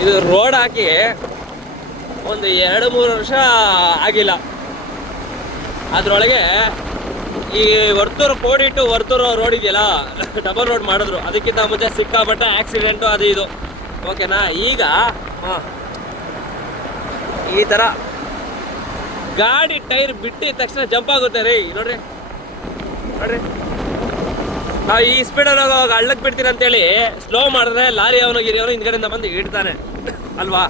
ಇದು ರೋಡ್ ಹಾಕಿ ಒಂದು 2-3 ವರ್ಷ ಆಗಿಲ್ಲ. ಅದರೊಳಗೆ ಈ ವರ್ತೂರು ಕೋಡಿ ಟು ವರ್ತೂರು ರೋಡ್ ಇದೆಯಲ್ಲ, ಡಬಲ್ ರೋಡ್ ಮಾಡಿದ್ರು. ಅದಕ್ಕಿಂತ ಮುಂಚೆ ಸಿಕ್ಕಾಪಟ್ಟೆ ಆಕ್ಸಿಡೆಂಟು ಅದು ಇದು. ಓಕೆನಾ? ಈಗ ಈ ಥರ ಗಾಡಿ ಟೈರ್ ಬಿಟ್ಟಿದ ತಕ್ಷಣ ಜಂಪ್ ಆಗುತ್ತೆ ರೀ. ನೋಡ್ರಿ ನಾವು ಈ ಸ್ಪೀಡಲ್ಲಿ ಹೋಗುವಾಗ ಹಳ್ಳಕ್ಕೆ ಬಿಡ್ತೀರಿ ಅಂತೇಳಿ ಸ್ಲೋ ಮಾಡಿದ್ರೆ ಲಾರಿ ಅವನು ಹಿಂದ್ಗಡೆಯಿಂದ ಬಂದು ಇಡ್ತಾನೆ ಅಲ್ವಾ?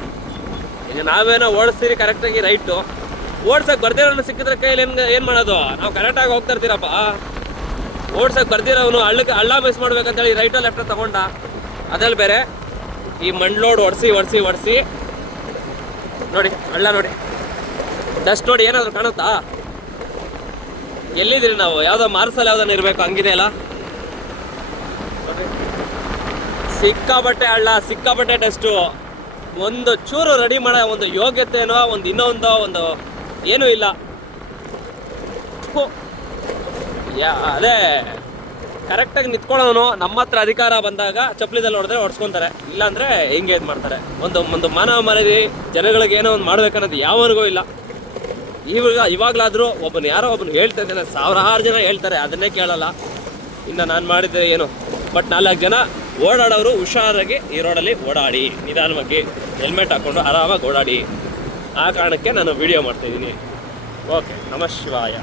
ಈಗ ನಾವೇನೋ ಓಡಿಸ್ತೀರಿ ಕರೆಕ್ಟಾಗಿ ರೈಟು, ಓಡ್ಸಕ್ಕೆ ಬರ್ದಿರೋನು ಸಿಕ್ಕಿದ್ರೆ ಕೈಯಲ್ಲಿ ಏನು ಮಾಡೋದು? ನಾವು ಕರೆಕ್ಟಾಗಿ ಹೋಗ್ತಾ ಇರ್ತೀರಪ್ಪ. ಓಡ್ಸಕ್ಕೆ ಬರ್ದಿರೋನು ಹಳ್ಳ ಮಿಸ್ ಮಾಡ್ಬೇಕಂತೇಳಿ ರೈಟೋ ಲೆಫ್ಟೋ ತಗೊಂಡ, ಅದ್ರಲ್ಲಿ ಬೇರೆ ಈ ಮಣ್ಣು ಒಡಿಸಿ ನೋಡಿ ಹಳ್ಳ ನೋಡಿ, ಡಸ್ಟ್ ನೋಡಿ, ಏನಾದರೂ ಕಾಣುತ್ತಾ? ಎಲ್ಲಿದ್ದೀರಿ ನಾವು? ಯಾವುದೋ ಮಾರ್ಸಲ್ ಯಾವುದನ್ನ ಇರಬೇಕು, ಹಂಗಿದೆ ಅಲ್ಲ. ಸಿಕ್ಕಾಬಟ್ಟೆ ಹಳ್ಳ, ಸಿಕ್ಕಾಬಟ್ಟೆ ಡಸ್ಟು. ಒಂದು ಚೂರು ರೆಡಿ ಮಾಡೋ ಒಂದು ಯೋಗ್ಯತೆನೋ ಒಂದು ಏನೂ ಇಲ್ಲ. ಅದೇ ಕರೆಕ್ಟಾಗಿ ನಿಂತ್ಕೊಳ್ಳೋನು ನಮ್ಮ ಹತ್ರ ಅಧಿಕಾರ ಬಂದಾಗ ಚಪ್ಪಲಿದಲ್ಲಿ ಹೊಡೆದ್ರೆ ಹೊಡ್ಸ್ಕೊತಾರೆ, ಇಲ್ಲಾಂದರೆ ಹಿಂಗೆ ಇದು ಮಾಡ್ತಾರೆ. ಒಂದು ಮಾನವ ಮರ್ಯಾದೆ ಜನಗಳಿಗೆ ಏನೋ ಒಂದು ಮಾಡ್ಬೇಕನ್ನೋದು ಯಾವನಿಗೂ ಇಲ್ಲ. ಇವಾಗಲಾದರೂ ಯಾರೋ ಒಬ್ಬನು ಹೇಳ್ತಾ ಇದ್ದಾನೆ, 1000 ಜನ ಹೇಳ್ತಾರೆ, ಅದನ್ನೇ ಕೇಳಲ್ಲ. ಇನ್ನು ನಾನು ಮಾಡಿದ್ದೆ ಏನು, ಬಟ್ 4 ಜನ ಓಡಾಡೋರು ಹುಷಾರಾಗಿ ಈ ರೋಡಲ್ಲಿ ಓಡಾಡಿ, ನಿಧಾನವಾಗಿ ಹೆಲ್ಮೆಟ್ ಹಾಕ್ಕೊಂಡು ಆರಾಮಾಗಿ ಓಡಾಡಿ. ಆ ಕಾರಣಕ್ಕೆ ನಾನು ವಿಡಿಯೋ ಮಾಡ್ತಾಯಿದ್ದೀನಿ. ಓಕೆ, ನಮಃ ಶಿವಾಯ.